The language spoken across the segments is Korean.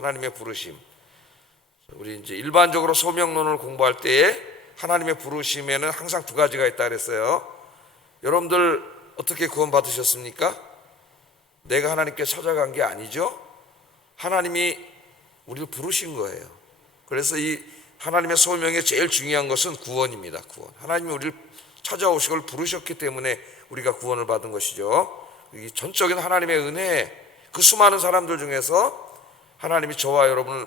하나님의 부르심. 우리 이제 일반적으로 소명론을 공부할 때에 하나님의 부르심에는 항상 두 가지가 있다 그랬어요. 여러분들 어떻게 구원 받으셨습니까? 내가 하나님께 찾아간 게 아니죠. 하나님이 우리를 부르신 거예요. 그래서 이 하나님의 소명의 제일 중요한 것은 구원입니다. 구원. 하나님이 우리를 찾아오시고 부르셨기 때문에 우리가 구원을 받은 것이죠. 이 전적인 하나님의 은혜, 그 수많은 사람들 중에서 하나님이 저와 여러분을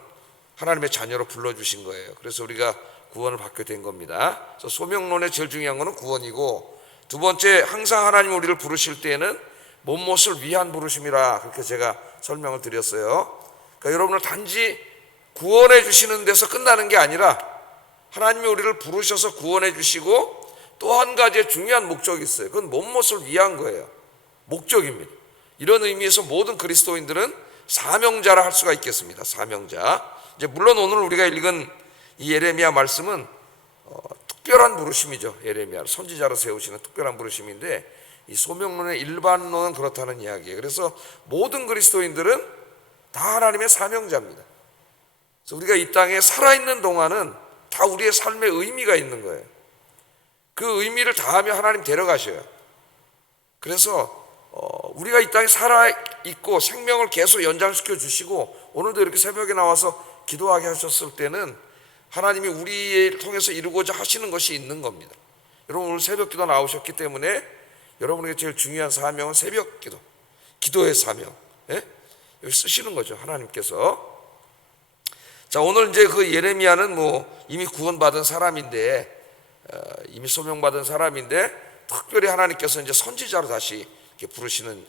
하나님의 자녀로 불러주신 거예요. 그래서 우리가 구원을 받게 된 겁니다. 그래서 소명론의 제일 중요한 것은 구원이고, 두 번째, 항상 하나님이 우리를 부르실 때에는 몸못을 위한 부르심이라 그렇게 제가 설명을 드렸어요. 그러니까 여러분을 단지 구원해 주시는 데서 끝나는 게 아니라 하나님이 우리를 부르셔서 구원해 주시고 또 한 가지의 중요한 목적이 있어요. 그건 몸못을 위한 거예요. 목적입니다. 이런 의미에서 모든 그리스도인들은 사명자라 할 수가 있겠습니다. 사명자. 이제 물론 오늘 우리가 읽은 이 예레미야 말씀은 특별한 부르심이죠. 예레미야를 선지자로 세우시는 특별한 부르심인데, 이 소명론의 일반론은 그렇다는 이야기예요. 그래서 모든 그리스도인들은 다 하나님의 사명자입니다. 그래서 우리가 이 땅에 살아있는 동안은 다 우리의 삶에 의미가 있는 거예요. 그 의미를 다하며 하나님 데려가셔요. 그래서 우리가 이 땅에 살아있고 생명을 계속 연장시켜 주시고 오늘도 이렇게 새벽에 나와서 기도하게 하셨을 때는 하나님이 우리를 통해서 이루고자 하시는 것이 있는 겁니다. 여러분 오늘 새벽 기도 나오셨기 때문에 여러분에게 제일 중요한 사명은 새벽 기도, 기도의 사명, 여기 쓰시는 거죠. 하나님께서. 자, 오늘 이제 그 예레미야는 이미 구원받은 사람인데, 이미 소명받은 사람인데 특별히 하나님께서 이제 선지자로 다시 이렇게 부르시는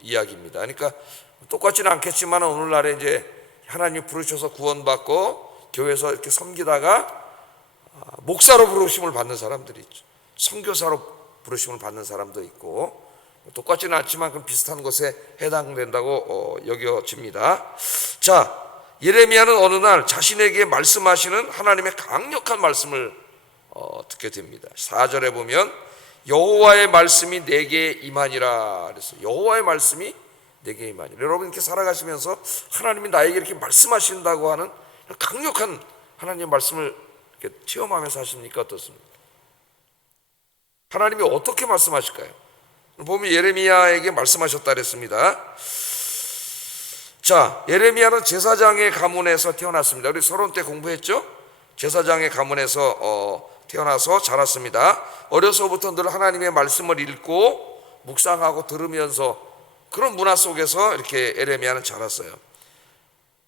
이야기입니다. 그러니까 똑같지는 않겠지만 오늘날에 이제 하나님이 부르셔서 구원받고 교회에서 이렇게 섬기다가 목사로 부르심을 받는 사람들이 있죠. 선교사로 부르심을 받는 사람도 있고, 똑같지는 않지만 그럼 비슷한 것에 해당된다고 여겨집니다. 자, 예레미야는 어느 날 자신에게 말씀하시는 하나님의 강력한 말씀을 듣게 됩니다. 4절에 보면 여호와의 말씀이 내게 임하니라. 그래서 여호와의 말씀이 내게 임하니라. 여러분 이렇게 살아가시면서 하나님이 나에게 이렇게 말씀하신다고 하는 강력한 하나님의 말씀을 이렇게 체험하면서 하십니까? 어떻습니까? 하나님이 어떻게 말씀하실까요? 보면 예레미야에게 말씀하셨다 그랬습니다. 자, 예레미야는 제사장의 가문에서 태어났습니다. 우리 서론 때 공부했죠? 제사장의 가문에서 태어나서 자랐습니다. 어려서부터 늘 하나님의 말씀을 읽고 묵상하고 들으면서 그런 문화 속에서 이렇게 예레미야는 자랐어요.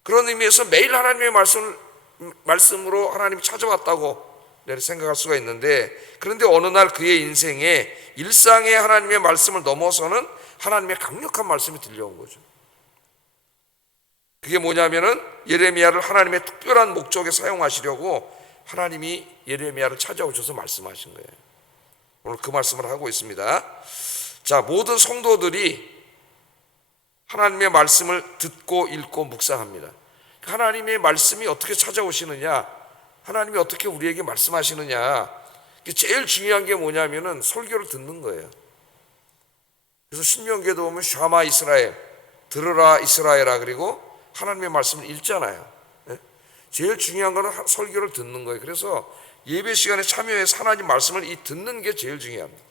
그런 의미에서 매일 하나님의 말씀으로 하나님이 찾아왔다고 생각할 수가 있는데, 그런데 어느 날 그의 인생에 일상의 하나님의 말씀을 넘어서는 하나님의 강력한 말씀이 들려온 거죠. 그게 뭐냐면은 예레미야를 하나님의 특별한 목적에 사용하시려고 하나님이 예레미야를 찾아오셔서 말씀하신 거예요. 오늘 그 말씀을 하고 있습니다. 자, 모든 성도들이 하나님의 말씀을 듣고 읽고 묵상합니다. 하나님의 말씀이 어떻게 찾아오시느냐, 하나님이 어떻게 우리에게 말씀하시느냐, 제일 중요한 게 뭐냐면은 설교를 듣는 거예요. 그래서 신명기에도 보면 샤마 이스라엘, 들으라 이스라엘아, 그리고 하나님의 말씀을 읽잖아요. 제일 중요한 거는 설교를 듣는 거예요. 그래서 예배 시간에 참여해서 하나님 말씀을 듣는 게 제일 중요합니다.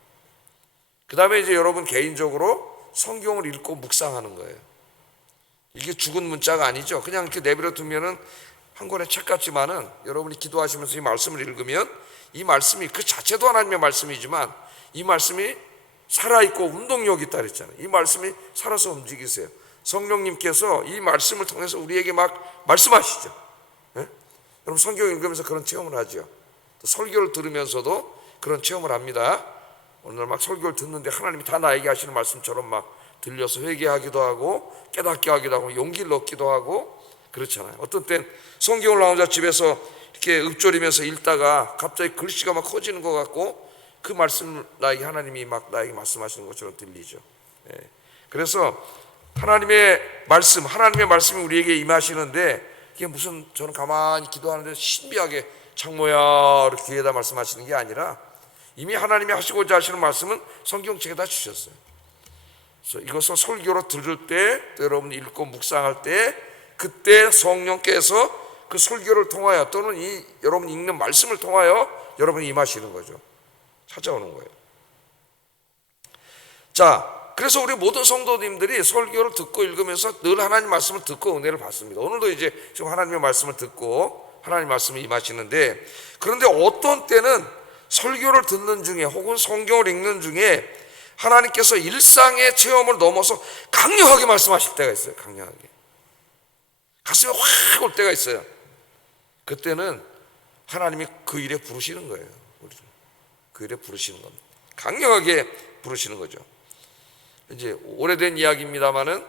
그 다음에 이제 여러분 개인적으로 성경을 읽고 묵상하는 거예요. 이게 죽은 문자가 아니죠. 그냥 이렇게 내버려 두면은 한 권의 책 같지만은 여러분이 기도하시면서 이 말씀을 읽으면 이 말씀이 그 자체도 하나님의 말씀이지만 이 말씀이 살아있고 운동력이 있다 그랬잖아요. 이 말씀이 살아서 움직이세요. 성령님께서 이 말씀을 통해서 우리에게 막 말씀하시죠. 여러분 성경 읽으면서 그런 체험을 하죠. 또 설교를 들으면서도 그런 체험을 합니다. 오늘 막 설교를 듣는데 하나님이 다 나에게 하시는 말씀처럼 막 들려서 회개하기도 하고 깨닫게 하기도 하고 용기를 얻기도 하고 그렇잖아요. 어떤 땐 성경을 나 혼자 집에서 이렇게 읊조리면서 읽다가 갑자기 글씨가 막 커지는 것 같고 그 말씀을 나에게 하나님이 막 나에게 말씀하시는 것처럼 들리죠. 그래서 하나님의 말씀이 우리에게 임하시는데 이게 무슨 저는 가만히 기도하는데 신비하게 창모야 이렇게 귀에다 말씀하시는 게 아니라 이미 하나님이 하시고자 하시는 말씀은 성경책에다 주셨어요. 그래서 이것을 설교로 들을 때, 또 여러분 읽고 묵상할 때 그때 성령께서 그 설교를 통하여 또는 이 여러분 읽는 말씀을 통하여 여러분이 임하시는 거죠. 찾아오는 거예요. 자, 그래서 우리 모든 성도님들이 설교를 듣고 읽으면서 늘 하나님 말씀을 듣고 은혜를 받습니다. 오늘도 이제 지금 하나님의 말씀을 듣고 하나님 말씀이 임하시는데, 그런데 어떤 때는 설교를 듣는 중에 혹은 성경을 읽는 중에 하나님께서 일상의 체험을 넘어서 강력하게 말씀하실 때가 있어요. 강력하게 가슴에 확 올 때가 있어요. 그때는 하나님이 그 일에 부르시는 거예요. 우리를 그 일에 부르시는 겁니다. 강력하게 부르시는 거죠. 이제 오래된 이야기입니다만은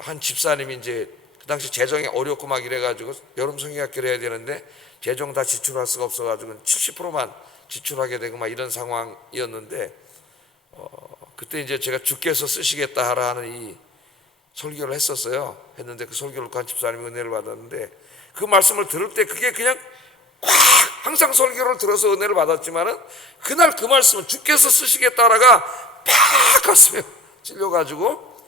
한 집사님이 이제 그 당시 재정이 어렵고 막 이래가지고 여름 성경학교를 해야 되는데 재정 다 지출할 수가 없어가지고 70%만 지출하게 되고 막 이런 상황이었는데, 그때 이제 제가 주께서 쓰시겠다 하라는 이 설교를 했는데 그 설교를 한 집사님이 은혜를 받았는데, 그 말씀을 들을 때 그게 그냥 꽉, 항상 설교를 들어서 은혜를 받았지만은 그날 그 말씀은 주께서 쓰시겠다라가 팍 가슴에 찔려가지고,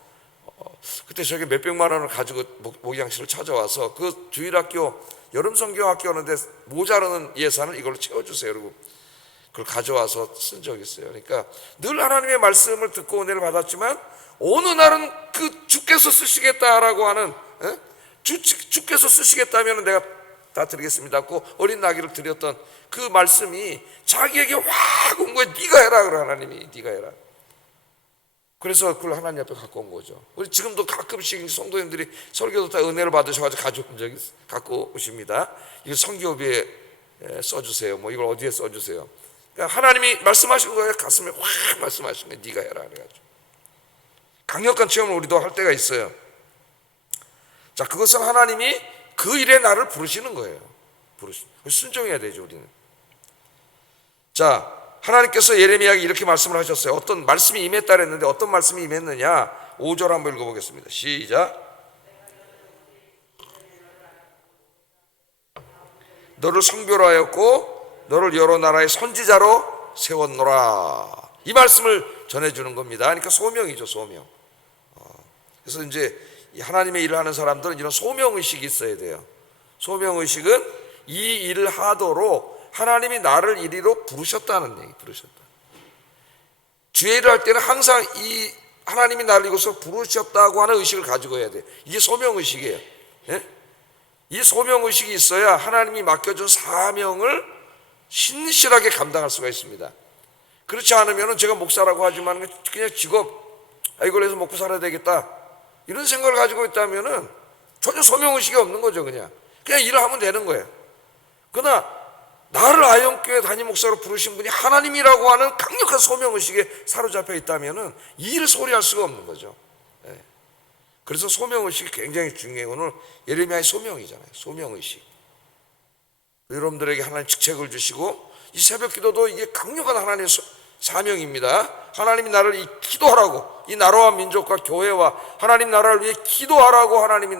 그때 저게 몇백만 원을 가지고 목양실을 찾아와서 그 주일학교 여름 성경학교 하는데 모자라는 예산을 이걸로 채워주세요. 그리고 그걸 가져와서 쓴 적이 있어요. 그러니까 늘 하나님의 말씀을 듣고 은혜를 받았지만 어느 날은 그 주께서 쓰시겠다라고 하는, 주께서 쓰시겠다면 내가 다 드리겠습니다 하고 어린 나귀를 드렸던 그 말씀이 자기에게 확 온 거예요. 네가 해라. 그래 하나님이 네가 해라. 그래서 그걸 하나님 앞에 갖고 온 거죠. 우리 지금도 가끔씩 성도님들이 설교도 다 은혜를 받으셔가지고 가져온 적이 갖고 오십니다. 이거 성교비에 써주세요. 뭐 이걸 어디에 써주세요. 그러니까 하나님이 말씀하신 거예요. 가슴에 확 말씀하신 거예요. 네가 해라 그래가지고 강력한 체험을 우리도 할 때가 있어요. 자, 그것은 하나님이 그 일에 나를 부르시는 거예요. 순종해야 되죠, 우리는. 자, 하나님께서 예레미야에게 이렇게 말씀을 하셨어요. 어떤 말씀이 임했다 그랬는데 어떤 말씀이 임했느냐? 5절 한번 읽어보겠습니다. 시작. 너를 성별하였고 너를 여러 나라의 선지자로 세웠노라. 이 말씀을 전해주는 겁니다. 그러니까 소명이죠, 소명. 그래서 이제 하나님의 일을 하는 사람들은 이런 소명의식이 있어야 돼요. 소명의식은 이 일을 하도록 하나님이 나를 이리로 부르셨다는 얘기, 부르셨다. 주의 일을 할 때는 항상 이 하나님이 나를 이곳으로 부르셨다고 하는 의식을 가지고 해야 돼요. 이게 소명의식이에요. 예? 이 소명의식이 있어야 하나님이 맡겨준 사명을 신실하게 감당할 수가 있습니다. 그렇지 않으면 제가 목사라고 하지만 그냥 직업, 이걸 해서 먹고 살아야 되겠다 이런 생각을 가지고 있다면 전혀 소명의식이 없는 거죠. 그냥 일을 하면 되는 거예요. 그러나 나를 아영교회 담임 목사로 부르신 분이 하나님이라고 하는 강력한 소명의식에 사로잡혀 있다면 이 일을 소리할 수가 없는 거죠. 그래서 소명의식이 굉장히 중요해요. 오늘 예레미야의 소명이잖아요. 소명의식. 여러분들에게 하나님 직책을 주시고 이 새벽 기도도 이게 강력한 하나님의 사명입니다. 하나님이 나를 이 기도하라고, 이 나라와 민족과 교회와 하나님 나라를 위해 기도하라고 하나님이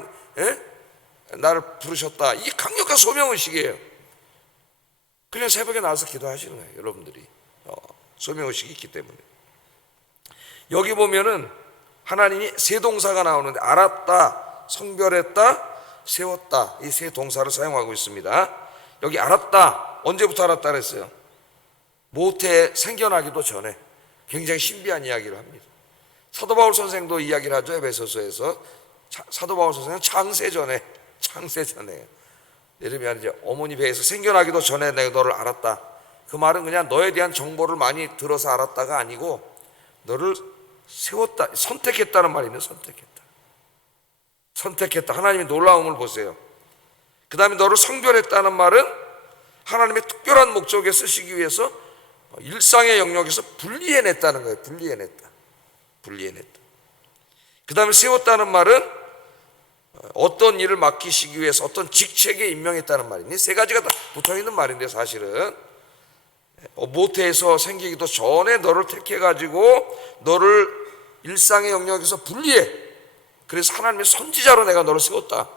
나를 부르셨다. 이게 강력한 소명의식이에요. 그냥 새벽에 나와서 기도하시는 거예요. 여러분들이 소명의식이 있기 때문에. 여기 보면은 하나님이 세 동사가 나오는데 알았다, 성별했다, 세웠다, 이 세 동사를 사용하고 있습니다. 여기 알았다, 언제부터 알았다 그랬어요? 모태에 생겨나기도 전에. 굉장히 신비한 이야기를 합니다. 사도 바울 선생도 이야기를 하죠. 에베소서에서 사도 바울 선생은 창세 전에 예레미야는 이제 어머니 배에서 생겨나기도 전에 내가 너를 알았다. 그 말은 그냥 너에 대한 정보를 많이 들어서 알았다가 아니고 너를 세웠다, 선택했다는 말이네요. 선택했다. 하나님의 놀라움을 보세요. 그 다음에 너를 성별했다는 말은 하나님의 특별한 목적에 쓰시기 위해서 일상의 영역에서 분리해냈다는 거예요. 분리해냈다. 그 다음에 세웠다는 말은 어떤 일을 맡기시기 위해서 어떤 직책에 임명했다는 말입니다. 세 가지가 다 붙어있는 말인데 사실은 모태에서 생기기도 전에 너를 택해가지고 너를 일상의 영역에서 분리해. 그래서 하나님의 선지자로 내가 너를 세웠다.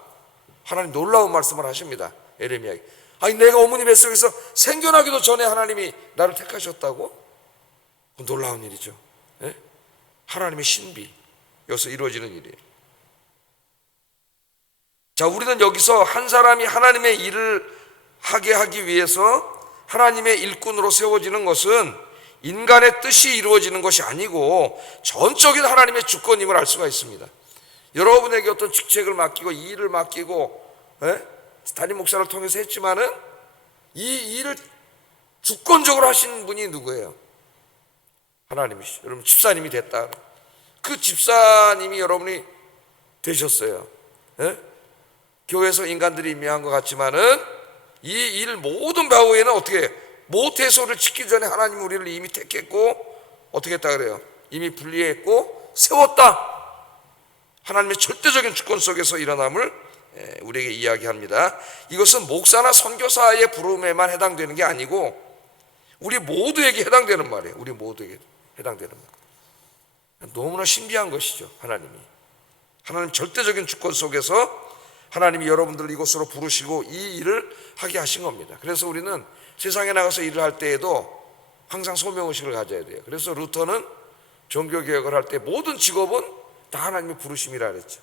하나님 놀라운 말씀을 하십니다. 예레미야에게. 아니 내가 어머니 뱃속에서 생겨나기도 전에 하나님이 나를 택하셨다고? 놀라운 일이죠. 네? 하나님의 신비, 여기서 이루어지는 일이에요. 자, 우리는 여기서 한 사람이 하나님의 일을 하게 하기 위해서 하나님의 일꾼으로 세워지는 것은 인간의 뜻이 이루어지는 것이 아니고 전적인 하나님의 주권임을 알 수가 있습니다. 여러분에게 어떤 직책을 맡기고 이 일을 맡기고 담임 목사를 통해서 했지만은 이 일을 주권적으로 하신 분이 누구예요? 하나님이시죠. 여러분, 집사님이 됐다. 그 집사님이 여러분이 되셨어요. 교회에서 인간들이 임명한 것 같지만은 이 일 모든 바후에는 어떻게 모태소를 짓기 전에 하나님 우리를 이미 택했고 어떻게 했다 그래요? 이미 분리했고 세웠다. 하나님의 절대적인 주권 속에서 일어남을 우리에게 이야기합니다. 이것은 목사나 선교사의 부름에만 해당되는 게 아니고 우리 모두에게 해당되는 말이에요. 우리 모두에게 해당되는 말. 너무나 신비한 것이죠. 하나님 절대적인 주권 속에서 하나님이 여러분들을 이곳으로 부르시고 이 일을 하게 하신 겁니다. 그래서 우리는 세상에 나가서 일을 할 때에도 항상 소명의식을 가져야 돼요. 그래서 루터는 종교개혁을 할 때 모든 직업은 다 하나님의 부르심이라 그랬죠.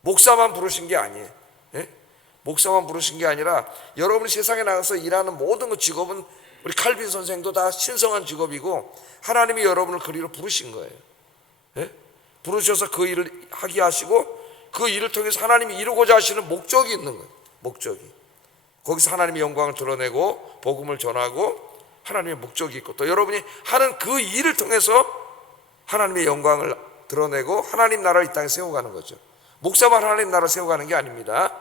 목사만 부르신 게 아니에요. 목사만 부르신 게 아니라 여러분이 세상에 나가서 일하는 모든 그 직업은 우리 칼빈 선생도 다 신성한 직업이고 하나님이 여러분을 그리로 부르신 거예요. 부르셔서 그 일을 하게 하시고 그 일을 통해서 하나님이 이루고자 하시는 목적이 있는 거예요. 목적이. 거기서 하나님의 영광을 드러내고 복음을 전하고 하나님의 목적이 있고 또 여러분이 하는 그 일을 통해서 하나님의 영광을 드러내고 하나님 나라를 이 땅에 세워가는 거죠. 목사만 하나님 나라를 세워가는 게 아닙니다.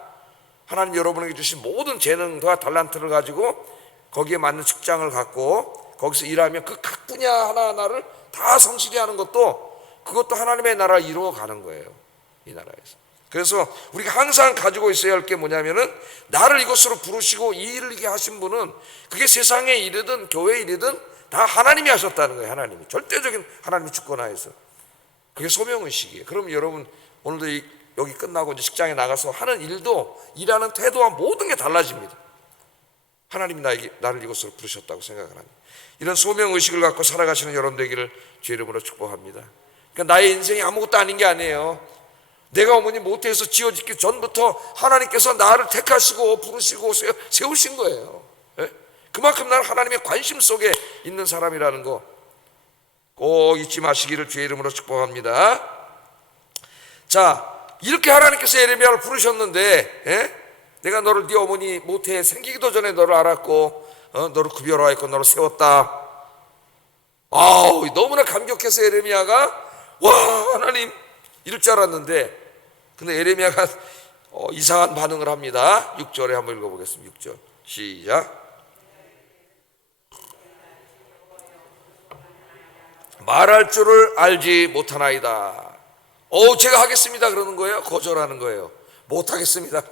하나님 여러분에게 주신 모든 재능과 달란트를 가지고 거기에 맞는 직장을 갖고 거기서 일하면 그 각 분야 하나하나를 다 성실히 하는 것도 그것도 하나님의 나라를 이루어가는 거예요. 이 나라에서. 그래서 우리가 항상 가지고 있어야 할 게 뭐냐면은 나를 이곳으로 부르시고 이 일을 이렇게 하신 분은 그게 세상의 일이든 교회의 일이든 다 하나님이 하셨다는 거예요. 하나님이 절대적인 하나님의 주권하에서. 그게 소명의식이에요. 그럼 여러분 오늘도 여기 끝나고 이제 직장에 나가서 하는 일도 일하는 태도와 모든 게 달라집니다. 하나님이 나를 이곳으로 부르셨다고 생각을 합니다. 이런 소명의식을 갖고 살아가시는 여러분 되기를 주의 이름으로 축복합니다. 그러니까 나의 인생이 아무것도 아닌 게 아니에요. 내가 어머니 모태에서 지어지기 전부터 하나님께서 나를 택하시고 부르시고 세우신 거예요. 그만큼 나는 하나님의 관심 속에 있는 사람이라는 거 꼭 잊지 마시기를 주의 이름으로 축복합니다. 자, 이렇게 하나님께서 예레미야를 부르셨는데 내가 너를 네 어머니 모태에 생기기도 전에 너를 알았고 너를 구별하였고 너를 세웠다. 아우, 너무나 감격해서 예레미야가 와, 하나님 이럴 줄 알았는데 근데 예레미야가 이상한 반응을 합니다. 6절에 한번 읽어보겠습니다. 6절 시작. 말할 줄을 알지 못하나이다. 제가 하겠습니다 그러는 거예요? 거절하는 거예요? 못하겠습니다.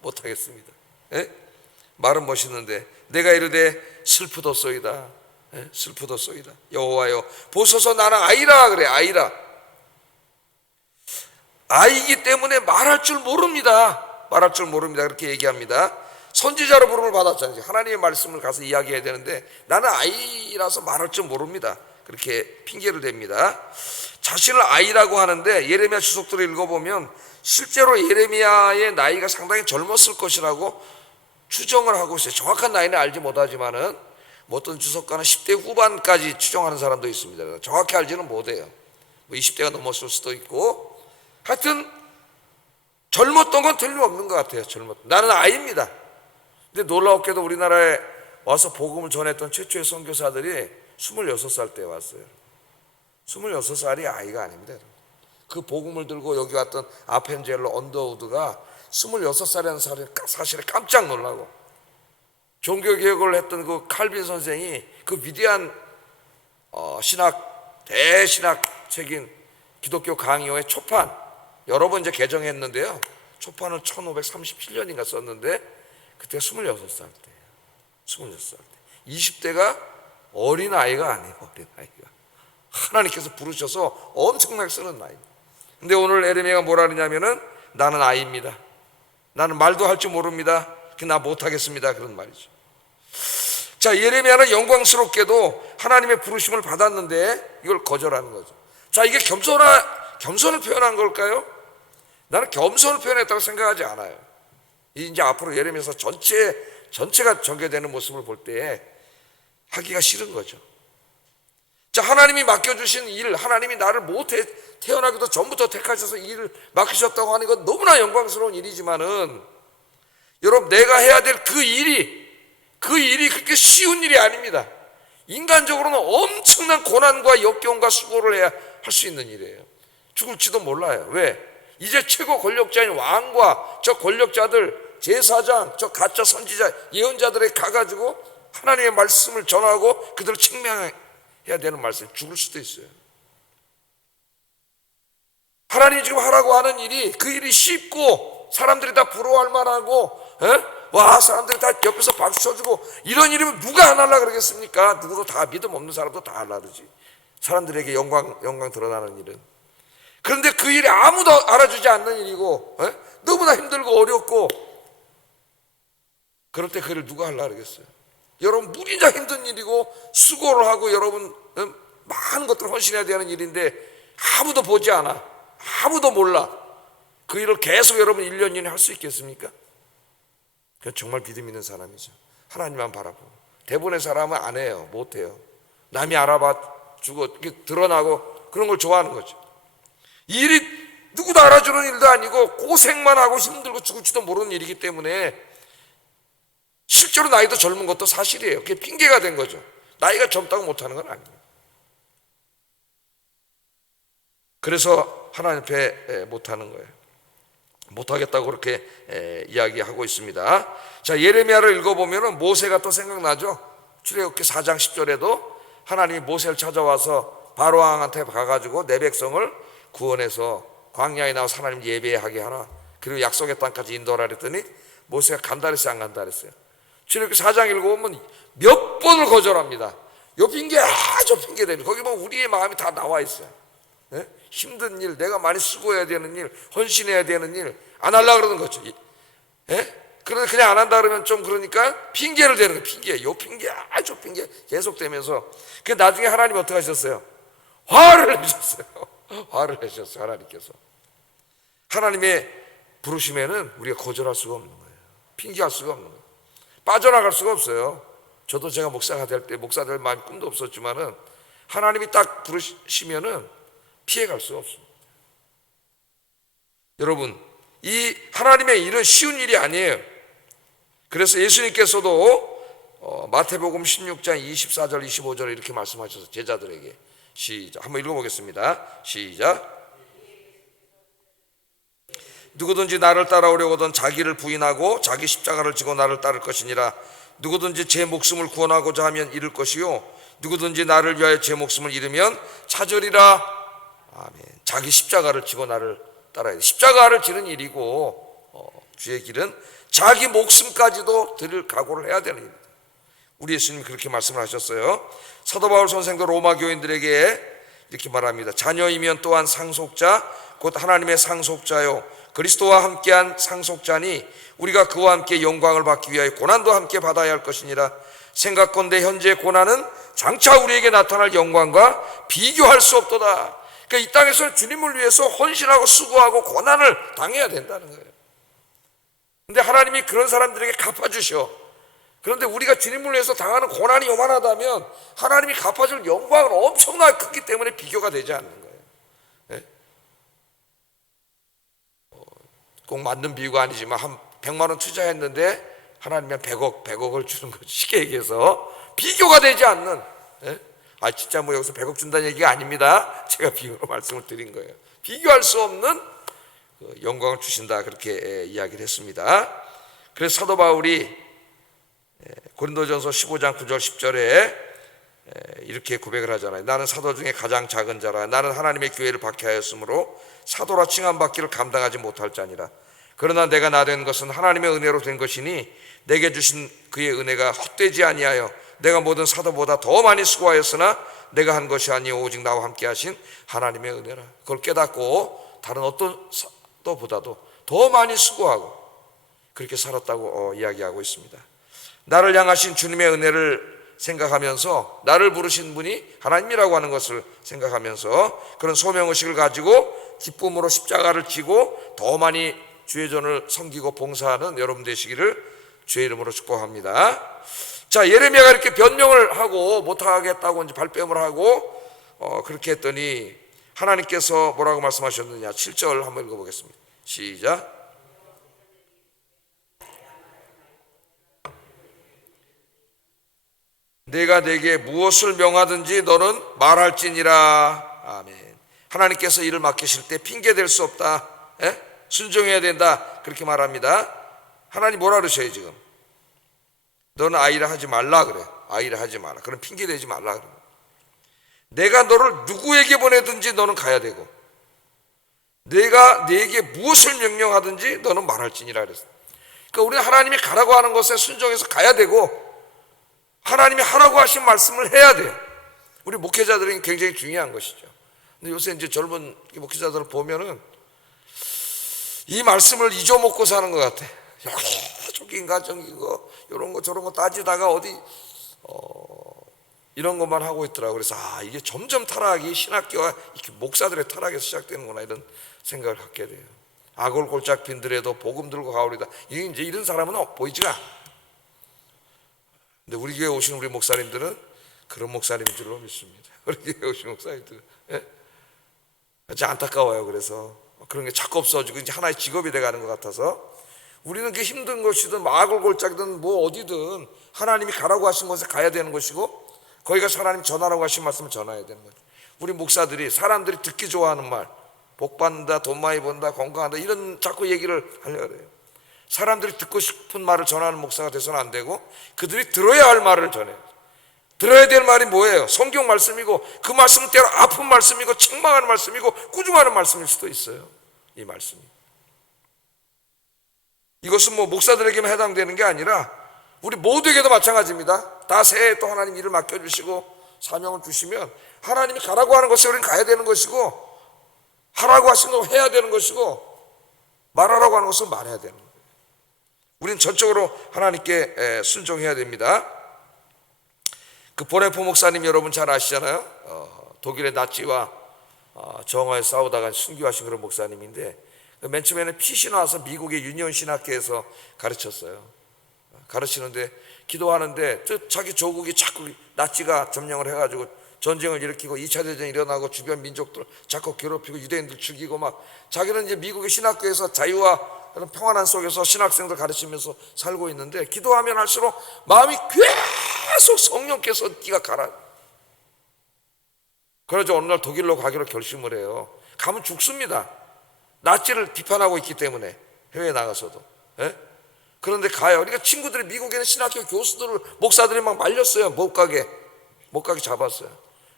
못하겠습니다. 말은 멋있는데 내가 이르되 슬프도소이다. 슬프도소이다. 여호와여 보소서 나는 아이라 그래. 아이기 때문에 말할 줄 모릅니다. 말할 줄 모릅니다. 그렇게 얘기합니다. 선지자로 부름을 받았잖아요. 하나님의 말씀을 가서 이야기해야 되는데 나는 아이라서 말할 줄 모릅니다. 그렇게 핑계를 댑니다. 자신을 아이라고 하는데 예레미야 주석들을 읽어보면 실제로 예레미야의 나이가 상당히 젊었을 것이라고 추정을 하고 있어요. 정확한 나이는 알지 못하지만은 어떤 주석가는 10대 후반까지 추정하는 사람도 있습니다. 정확히 알지는 못해요. 20대가 넘었을 수도 있고 하여튼 젊었던 건 틀림없는 것 같아요. 나는 아이입니다. 근데 놀라웠게도 우리나라에 와서 복음을 전했던 최초의 선교사들이 26살 때 왔어요. 26살이 아이가 아닙니다. 그 복음을 들고 여기 왔던 아펜젤로 언더우드가 26살이라는 사실에 깜짝 놀라고 종교개혁을 했던 그 칼빈 선생이 그 위대한 대신학 책인 기독교 강요의 초판 여러 번 이제 개정했는데요. 초판을 1537년인가 썼는데 그때 26살 때예요. 26살 때. 20대가 어린 아이가 아니에요. 어린 아이가. 하나님께서 부르셔서 엄청나게 쓰는 나이입니다. 근데 오늘 예레미야가 뭐라 그러냐면은 나는 아이입니다. 나는 말도 할 줄 모릅니다. 나 못하겠습니다. 그런 말이죠. 자, 예레미야는 영광스럽게도 하나님의 부르심을 받았는데 이걸 거절하는 거죠. 자, 이게 겸손을 표현한 걸까요? 나는 겸손을 표현했다고 생각하지 않아요. 이제 앞으로 예레미야서 전체가 전개되는 모습을 볼 때 하기가 싫은 거죠. 자, 하나님이 맡겨주신 일, 하나님이 나를 태어나기도 전부터 택하셔서 이 일을 맡기셨다고 하는 건 너무나 영광스러운 일이지만은, 여러분, 내가 해야 될 그 일이 그렇게 쉬운 일이 아닙니다. 인간적으로는 엄청난 고난과 역경과 수고를 해야 할 수 있는 일이에요. 죽을지도 몰라요. 왜? 이제 최고 권력자인 왕과 저 권력자들, 제사장, 저 가짜 선지자, 예언자들에게 가가지고 하나님의 말씀을 전하고 그들을 책망해야 되는 말씀, 죽을 수도 있어요. 하나님이 지금 하라고 하는 일이, 그 일이 쉽고 사람들이 다 부러워할 만하고, 와, 사람들이 다 옆에서 박수 쳐주고, 이런 일이면 누가 안 하려고 그러겠습니까? 누구도 다, 믿음 없는 사람도 다 하려고 그러지. 사람들에게 영광 드러나는 일은. 그런데 그 일이 아무도 알아주지 않는 일이고, 너무나 힘들고 어렵고, 그럴 때 그 일을 누가 하려고 그러겠어요? 여러분, 무리자 힘든 일이고 수고를 하고 여러분 많은 것들을 헌신해야 되는 일인데 아무도 보지 않아, 아무도 몰라. 그 일을 계속 여러분 1년 이내 할 수 있겠습니까? 그건 정말 믿음 있는 사람이죠. 하나님만 바라보고. 대부분의 사람은 안 해요. 못 해요. 남이 알아봐 주고 이렇게 드러나고 그런 걸 좋아하는 거죠. 이 일이 누구도 알아주는 일도 아니고 고생만 하고 힘들고 죽을지도 모르는 일이기 때문에 실제로 나이도 젊은 것도 사실이에요. 그게 핑계가 된 거죠. 나이가 젊다고 못하는 건 아니에요. 그래서 하나님 앞에 못하는 거예요. 못하겠다고 그렇게 이야기하고 있습니다. 자, 예레미야를 읽어보면 모세가 또 생각나죠. 출애굽기 4장 10절에도 하나님이 모세를 찾아와서 바로왕한테 가가지고 내 백성을 구원해서 광야에 나와서 하나님 예배하게 하라, 그리고 약속의 땅까지 인도하라 그랬더니 모세가 간다 그랬어요, 안 간다 그랬어요? 출애굽기 4장 읽어보면 몇 번을 거절합니다. 요 핑계, 저 핑계 됩니다. 거기 보면 우리의 마음이 다 나와 있어요. 힘든 일, 내가 많이 수고해야 되는 일, 헌신해야 되는 일 안 하려고 그러는 거죠. 그런데 그냥 안 한다 그러면 좀 그러니까 핑계를 대는 거예요. 핑계, 요 핑계, 저 핑계 계속 되면서, 그 나중에 하나님 어떻게 하셨어요? 화를 내셨어요. 화를 내셨어요, 하나님께서. 하나님의 부르심에는 우리가 거절할 수가 없는 거예요. 핑계할 수가 없는 거예요. 빠져나갈 수가 없어요. 저도 제가 목사가 될 때 목사 될 마음 꿈도 없었지만은 하나님이 딱 부르시면은 피해갈 수가 없습니다. 여러분, 이 하나님의 일은 쉬운 일이 아니에요. 그래서 예수님께서도 마태복음 16장 24절 25절에 이렇게 말씀하셔서 제자들에게, 시작, 한번 읽어보겠습니다. 시작. 누구든지 나를 따라오려거든 자기를 부인하고 자기 십자가를 지고 나를 따를 것이니라. 누구든지 제 목숨을 구원하고자 하면 잃을 것이요 누구든지 나를 위하여 제 목숨을 잃으면 찾으리라. 아멘. 자기 십자가를 지고 나를 따라야 돼. 십자가를 지는 일이고 주의 길은 자기 목숨까지도 드릴 각오를 해야 되는 일입니다. 우리 예수님이 그렇게 말씀을 하셨어요. 사도 바울 선생도 로마 교인들에게 이렇게 말합니다. 자녀이면 또한 상속자 곧 하나님의 상속자요 그리스도와 함께한 상속자니 우리가 그와 함께 영광을 받기 위하여 고난도 함께 받아야 할 것이니라. 생각건대 현재 고난은 장차 우리에게 나타날 영광과 비교할 수 없도다. 그러니까 이 땅에서 주님을 위해서 헌신하고 수고하고 고난을 당해야 된다는 거예요. 근데 하나님이 그런 사람들에게 갚아주셔. 그런데 우리가 주님을 위해서 당하는 고난이 요만하다면 하나님이 갚아줄 영광은 엄청나게 크기 때문에 비교가 되지 않는 거예요. 꼭 맞는 비유가 아니지만 한 100만 원 투자했는데 하나님이 100억을 주는 거죠. 쉽게 얘기해서 비교가 되지 않는. 진짜 뭐 여기서 100억 준다는 얘기가 아닙니다. 제가 비유로 말씀을 드린 거예요. 비교할 수 없는 영광을 주신다, 그렇게 이야기를 했습니다. 그래서 사도 바울이 고린도전서 15장 9절 10절에 이렇게 고백을 하잖아요. 나는 사도 중에 가장 작은 자라. 나는 하나님의 교회를 박해하였으므로 사도라 칭함받기를 감당하지 못할 자니라. 그러나 내가 나 된 것은 하나님의 은혜로 된 것이니 내게 주신 그의 은혜가 헛되지 아니하여 내가 모든 사도보다 더 많이 수고하였으나 내가 한 것이 아니오 오직 나와 함께 하신 하나님의 은혜라. 그걸 깨닫고 다른 어떤 사도보다도 더 많이 수고하고 그렇게 살았다고 이야기하고 있습니다. 나를 향하신 주님의 은혜를 생각하면서 나를 부르신 분이 하나님이라고 하는 것을 생각하면서 그런 소명의식을 가지고 기쁨으로 십자가를 지고 더 많이 주의 전을 섬기고 봉사하는 여러분 되시기를 주의 이름으로 축복합니다. 자, 예레미야가 이렇게 변명을 하고 못하겠다고 이제 발뺌을 하고 그렇게 했더니 하나님께서 뭐라고 말씀하셨느냐. 7절 한번 읽어보겠습니다. 시작. 내가 네게 무엇을 명하든지 너는 말할지니라. 아멘. 하나님께서 일을 맡기실 때 핑계댈 수 없다. 순종해야 된다. 그렇게 말합니다. 하나님 뭐라 그러셔요 지금? 너는 아이라 하지 말라 그래. 아이라 하지 마라. 그럼 핑계대지 말라 그래. 내가 너를 누구에게 보내든지 너는 가야 되고, 내가 네게 무엇을 명령하든지 너는 말할지니라 그랬어. 그러니까 우리는 하나님이 가라고 하는 것에 순종해서 가야 되고, 하나님이 하라고 하신 말씀을 해야 돼요. 우리 목회자들은 굉장히 중요한 것이죠. 근데 요새 이제 젊은 목회자들을 보면은 이 말씀을 잊어먹고 사는 것 같아. 여기저기 가정이고 이런 거 저런 거 따지다가 어디 이런 것만 하고 있더라고. 그래서 이게 점점 타락이 신학교와 이렇게 목사들의 타락에서 시작되는구나 이런 생각을 갖게 돼요. 아골골짝 빈들에도 복음 들고 가오리다. 이제 이런 사람은 보이지가 않아. 근데 우리 교회 오신 우리 목사님들은 그런 목사님인 줄로 믿습니다. 우리 교회 오신 목사님들은 진짜 안타까워요. 그래서 그런 게 자꾸 없어지고 이제 하나의 직업이 돼가는 것 같아서, 우리는 그 힘든 것이든 아골골짝이든 뭐 어디든 하나님이 가라고 하신 곳에 가야 되는 것이고, 거기 가서 하나님 전하라고 하신 말씀을 전해야 되는 거죠. 우리 목사들이 사람들이 듣기 좋아하는 말, 복 받는다, 돈 많이 번다, 건강하다 이런 자꾸 얘기를 하려고 해요. 사람들이 듣고 싶은 말을 전하는 목사가 돼서는 안 되고, 그들이 들어야 할 말을 전해요. 들어야 될 말이 뭐예요? 성경 말씀이고, 그 말씀은 때로 아픈 말씀이고 책망하는 말씀이고 꾸중하는 말씀일 수도 있어요. 이 말씀이, 이것은 뭐 목사들에게만 해당되는 게 아니라 우리 모두에게도 마찬가지입니다. 다 새해 또 하나님 일을 맡겨주시고 사명을 주시면 하나님이 가라고 하는 것에 우리는 가야 되는 것이고, 하라고 하신 거 해야 되는 것이고, 말하라고 하는 것은 말해야 되는 거예요. 우리는 전적으로 하나님께 순종해야 됩니다. 그 보네포 목사님 여러분 잘 아시잖아요. 독일의 나치와 정화에 싸우다가 순교하신 그런 목사님인데, 맨 처음에는 피시 나와서 미국의 유니온 신학교에서 가르쳤어요. 가르치는데 기도하는데 자기 조국이 자꾸 나치가 점령을 해가지고 전쟁을 일으키고 2차 대전이 일어나고 주변 민족들 자꾸 괴롭히고 유대인들 죽이고 막, 자기는 이제 미국의 신학교에서 자유와 그런 평안한 속에서 신학생들 가르치면서 살고 있는데, 기도하면 할수록 마음이 계속 성령께서 네가 가라. 그래서 어느 날 독일로 가기로 결심을 해요. 가면 죽습니다. 나치를 비판하고 있기 때문에 해외에 나가서도. 그런데 가요. 그러니까 친구들이 미국에 있는 신학교 교수들을, 목사들이 막 말렸어요. 못 가게 잡았어요.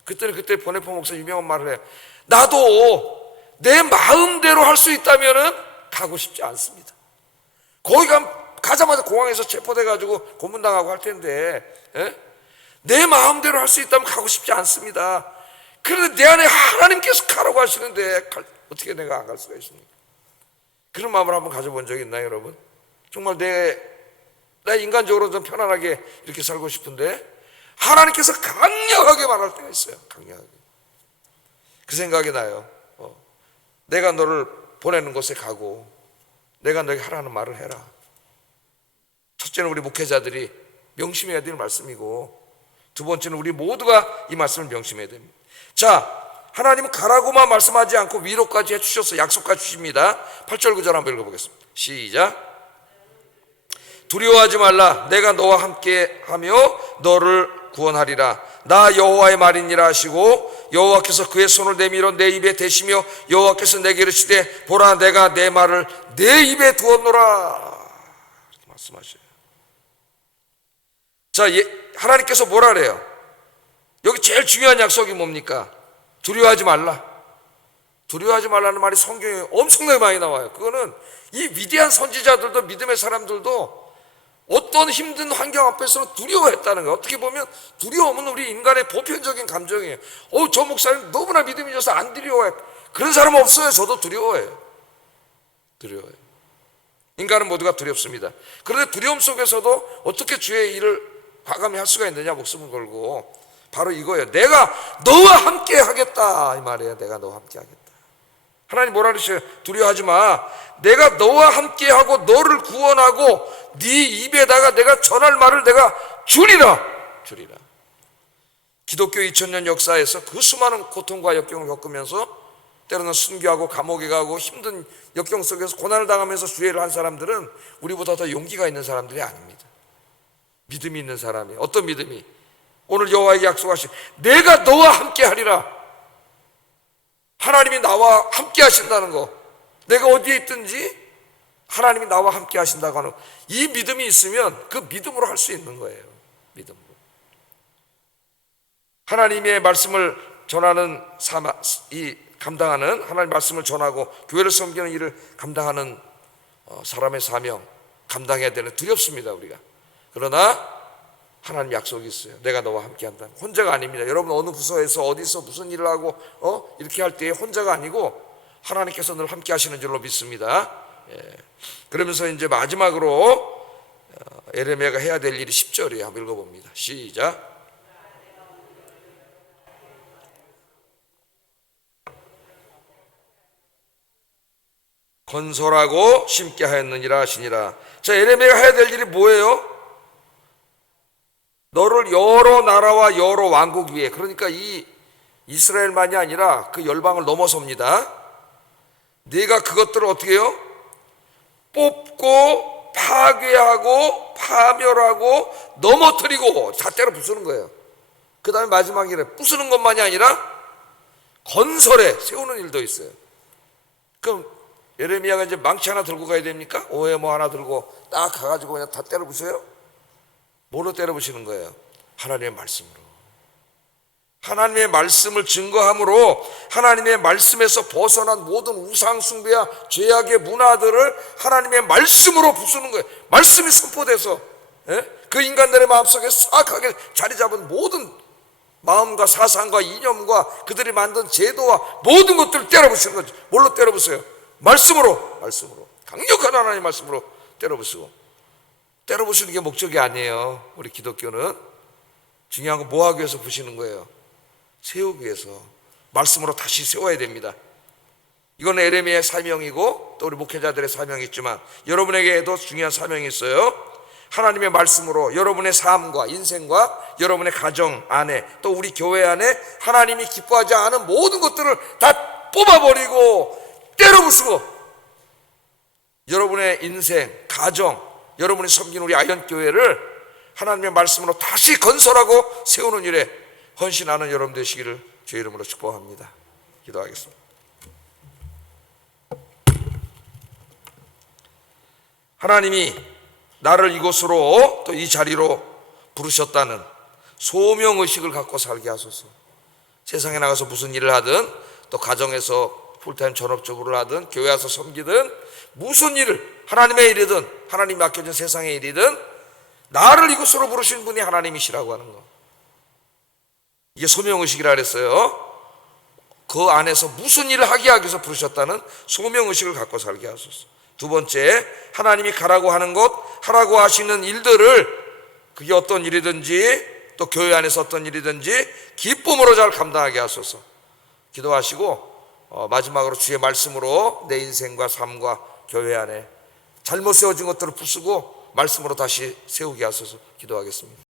그때 보네포 목사 유명한 말을 해요. 나도 내 마음대로 할 수 있다면은 가고 싶지 않습니다. 거기 가자마자 공항에서 체포돼가지고 고문당하고 할 텐데, 내 마음대로 할 수 있다면 가고 싶지 않습니다. 그런데 내 안에 하나님께서 가라고 하시는데 어떻게 내가 안 갈 수가 있습니까? 그런 마음을 한번 가져본 적이 있나요, 여러분? 정말 나 인간적으로 좀 편안하게 이렇게 살고 싶은데 하나님께서 강력하게 말할 때가 있어요. 강력하게. 그 생각이 나요. 내가 너를 보내는 곳에 가고 내가 너에게 하라는 말을 해라. 첫째는 우리 목회자들이 명심해야 될 말씀이고, 두 번째는 우리 모두가 이 말씀을 명심해야 됩니다. 자, 하나님은 가라고만 말씀하지 않고 위로까지 해주셔서 약속까지 주십니다. 8절 9절 한번 읽어보겠습니다. 시작. 두려워하지 말라. 내가 너와 함께 하며 너를 구원하리라. 나 여호와의 말이니라 하시고, 여호와께서 그의 손을 내밀어 내 입에 대시며 여호와께서 내게 이르시되 보라 내가 내 말을 내 입에 두었노라. 이렇게 말씀하셔요. 자, 하나님께서 뭐라 그래요? 여기 제일 중요한 약속이 뭡니까? 두려워하지 말라. 두려워하지 말라는 말이 성경에 엄청나게 많이 나와요. 그거는 이 위대한 선지자들도, 믿음의 사람들도 어떤 힘든 환경 앞에서는 두려워했다는 거예요. 어떻게 보면 두려움은 우리 인간의 보편적인 감정이에요. 저 목사님 너무나 믿음이 있어서 안 두려워해. 그런 사람 없어요. 저도 두려워해요. 인간은 모두가 두렵습니다. 그런데 두려움 속에서도 어떻게 주의 일을 과감히 할 수가 있느냐, 목숨을 걸고. 바로 이거예요. 내가 너와 함께 하겠다 이 말이에요. 내가 너와 함께 하겠다. 하나님 뭐라 그러셔요? 두려워하지 마. 내가 너와 함께하고 너를 구원하고 네 입에다가 내가 전할 말을 내가 주리라. 기독교 2000년 역사에서 그 수많은 고통과 역경을 겪으면서 때로는 순교하고 감옥에 가고 힘든 역경 속에서 고난을 당하면서 주의를 한 사람들은 우리보다 더 용기가 있는 사람들이 아닙니다. 믿음이 있는 사람이. 어떤 믿음이? 오늘 여호와에게 약속하신 내가 너와 함께 하리라. 하나님이 나와 함께 하신다는 거. 내가 어디에 있든지 하나님이 나와 함께 하신다고 하는 이 믿음이 있으면 그 믿음으로 할 수 있는 거예요. 믿음으로. 하나님의 말씀을 전하는 감당하는 하나님의 말씀을 전하고 교회를 섬기는 일을 감당하는 사람의 사명 감당해야 되는 두렵습니다 우리가. 그러나 하나님 약속이 있어요. 내가 너와 함께 한다. 혼자가 아닙니다. 여러분 어느 부서에서 어디서 무슨 일을 하고 이렇게 할 때 혼자가 아니고 하나님께서 늘 함께 하시는 줄로 믿습니다. 그러면서 이제 마지막으로 에레미야가 해야 될 일이 10절이에요. 한번 읽어봅니다. 시작. 건설하고 심게 하였느니라 하시니라. 자, 에레미야가 해야 될 일이 뭐예요? 너를 여러 나라와 여러 왕국 위에, 그러니까 이 이스라엘만이 아니라 그 열방을 넘어섭니다. 네가 그것들을 어떻게 해요? 뽑고 파괴하고 파멸하고 넘어뜨리고 다 때려 부수는 거예요. 그 다음에 마지막에 부수는 것만이 아니라 건설에 세우는 일도 있어요. 그럼 예레미야가 이제 망치 하나 들고 가야 됩니까? 오해모 하나 들고 딱 가가지고 그냥 다 때려 부숴요? 뭐로 때려 부시는 거예요? 하나님의 말씀으로. 하나님의 말씀을 증거함으로 하나님의 말씀에서 벗어난 모든 우상 숭배와 죄악의 문화들을 하나님의 말씀으로 부수는 거예요. 말씀이 선포돼서 그 인간들의 마음속에 사악하게 자리 잡은 모든 마음과 사상과 이념과 그들이 만든 제도와 모든 것들을 때려 부수는 거죠. 뭘로 때려 부숴요? 말씀으로 강력한 하나님의 말씀으로 때려 부수고. 때려 부수는 게 목적이 아니에요. 우리 기독교는 중요한 건 뭐 하기 위해서 부시는 거예요? 세우기 위해서. 말씀으로 다시 세워야 됩니다. 이건 에레미야의 사명이고 또 우리 목회자들의 사명이 있지만 여러분에게도 중요한 사명이 있어요. 하나님의 말씀으로 여러분의 삶과 인생과 여러분의 가정 안에 또 우리 교회 안에 하나님이 기뻐하지 않은 모든 것들을 다 뽑아버리고 때려 부수고 여러분의 인생, 가정, 여러분이 섬기는 우리 아현교회를 하나님의 말씀으로 다시 건설하고 세우는 일에 헌신하는 여러분 되시기를 주의 이름으로 축복합니다. 기도하겠습니다. 하나님이 나를 이곳으로 또 이 자리로 부르셨다는 소명의식을 갖고 살게 하소서. 세상에 나가서 무슨 일을 하든 또 가정에서 풀타임 전업적으로 하든 교회 와서 섬기든 무슨 일을 하나님의 일이든 하나님이 맡겨준 세상의 일이든 나를 이곳으로 부르신 분이 하나님이시라고 하는 거. 이게 소명의식이라 그랬어요. 그 안에서 무슨 일을 하게 하기 위해서 부르셨다는 소명의식을 갖고 살게 하소서. 두 번째, 하나님이 가라고 하는 것, 하라고 하시는 일들을 그게 어떤 일이든지 또 교회 안에서 어떤 일이든지 기쁨으로 잘 감당하게 하소서. 기도하시고 마지막으로 주의 말씀으로 내 인생과 삶과 교회 안에 잘못 세워진 것들을 부수고 말씀으로 다시 세우게 하소서. 기도하겠습니다.